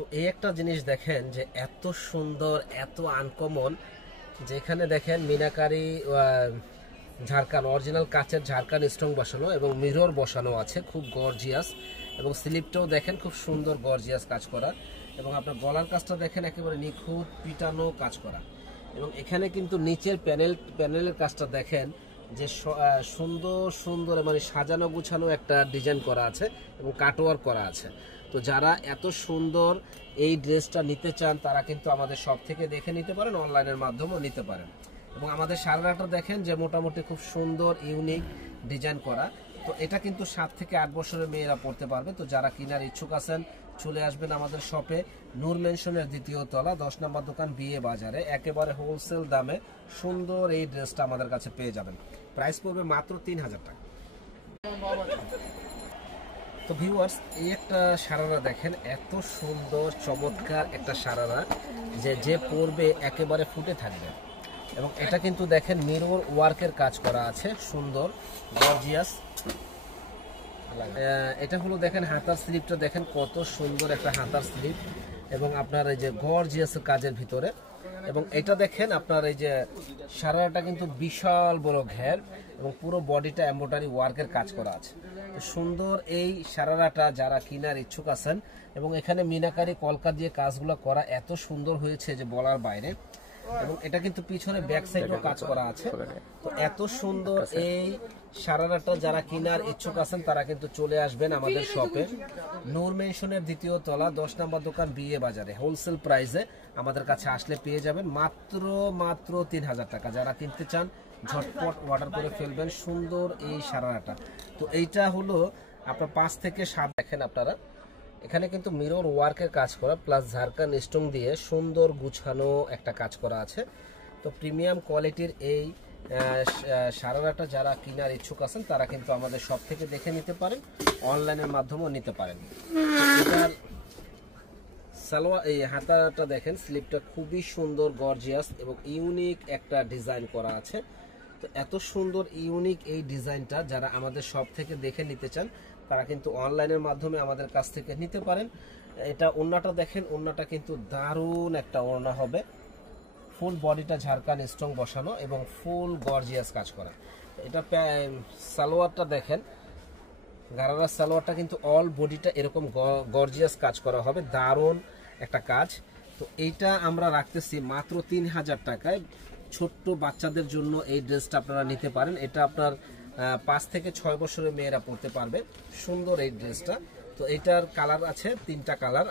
তো এই একটা জিনিস দেখেন যে এত সুন্দর এত আনকমন, যেখানে দেখেন মিনাকারি ঝাড়খান অরিজিনাল কাচের ঝাড়খান স্টোন বসানো এবং মিরর বসানো আছে, খুব গর্জিয়াস। এবং স্লিপটাও দেখেন খুব সুন্দর গর্জিয়াস কাজ করা, এবং আপনার গলার কাজটা দেখেন একেবারে নিখুঁত পিটানো কাজ করা। এবং এখানে কিন্তু নিচের প্যানেলের কাজটা দেখেন যে সুন্দর সুন্দর মানে সাজানো গুছানো একটা ডিজাইন করা আছে এবং কাটওয়ার্ক করা আছে। তো যারা এত সুন্দর এই ড্রেসটা নিতে চান তারা কিন্তু আমাদের শপ থেকে দেখে নিতে পারেন, অনলাইনের মাধ্যমেও নিতে পারেন। এবং আমাদের সারারাটা দেখেন যে মোটামুটি খুব সুন্দর ইউনিক ডিজাইন করা। তো এটা কিন্তু 7 থেকে 8 বছরের মেয়েরা পড়তে পারবে। তো যারা কেনার ইচ্ছুক আছেন চলে আসবেন আমাদের শপে, নূর মেনশনের 2য় তলা 10 নম্বর দোকান বিয়ে বাজারে। একেবারে হোলসেল দামে সুন্দর এই ড্রেসটা আমাদের কাছে পেয়ে যাবেন। প্রাইস পড়বে মাত্র 3000 টাকা। তো ভিউয়ার্স, এই একটা সারারা দেখেন, এত সুন্দর চমৎকার একটা সারারা যে পরবে একেবারে ফুটে থাকবে। এবং এটা কিন্তু দেখেন মিরর ওয়ার্কের কাজ করা আছে, সুন্দর গর্জিয়াস। এটা হলো দেখেন হাতার স্লিপটা দেখেন কত সুন্দর একটা হাতার স্লিপ, এবং আপনার এই যে গর্জিয়াস কাজের ভিতরে। এবং এটা দেখেন আপনার এই যে সারাটা কিন্তু বিশাল বড় ঘের এবং পুরো বডিটা এমব্রয়ডারি ওয়ার্কের কাজ করা আছে। তো সুন্দর এই সারারাটা যারা কেনার ইচ্ছুক আছেন, এবং এখানে মিনাকারি কলকা দিয়ে কাজগুলো করা এত সুন্দর হয়েছে যে বলার বাইরে। এবং এটা কিন্তু পিছনে ব্যাক সাইডেও কাজ করা আছে। তো এত সুন্দর এই সারারাটা যারা কেনার ইচ্ছুক আছেন তারা কিন্তু চলে আসবেন আমাদের শপে, নূর মেনশনের 2য় তলা 10 নম্বর দোকান বিয়ে বাজারে। হোলসেল প্রাইসে আমাদের কাছে আসলে পেয়ে যাবেন মাত্র 3000 টাকা। যারা কিনতে চান ঝটপট অর্ডার করে ফেলবেন সুন্দর এই সারারাটা। তো এইটা হলো আপনার 5 থেকে 7 দেখেন আপনারা, এখানে কিন্তু মিরর ওয়ার্কের কাজ করা প্লাস ঝাড়খান স্টোন দিয়ে সুন্দর গুছানো একটা কাজ করা আছে। তো প্রিমিয়াম কোয়ালিটির এই সারারাটা যারা কেনার ইচ্ছুক আছেন তারা কিন্তু আমাদের শপ থেকে দেখে নিতে পারেন, অনলাইনের মাধ্যমেও নিতে পারেন। এটার সালোয়ার এই হাতাটা দেখেন, স্লিপটা খুবই সুন্দর গর্জিয়াস এবং ইউনিক একটা ডিজাইন করা আছে। তো এত সুন্দর ইউনিক এই ডিজাইনটা যারা আমাদের শপ থেকে দেখে নিতে চান তারা কিন্তু অনলাইনের মাধ্যমে আমাদের কাছ থেকে নিতে পারেন। এটা ওড়নাটা দেখেন, ওড়নাটা কিন্তু দারুণ একটা ওড়না হবে, ফুল বডিটা ঝাড়খান স্টোন বসানো এবং ফুল গর্জিয়াস কাজ করা। এটা সালোয়ারটা দেখেন, গারারা সালোয়ারটা কিন্তু অল বডিটা এরকম গর্জিয়াস কাজ করা হবে, দারুণ একটা কাজ। তো এইটা আমরা রাখতেছি মাত্র 3000 টাকায়। ছোট্ট বাচ্চাদের জন্য এই ড্রেসটা আপনারা নিতে পারেন। এটা আপনার 5 থেকে 6 বছরের মেয়েরা পরতে পারবে, সুন্দর এই ড্রেসটা। তো এটার কালার আছে 3টা কালার।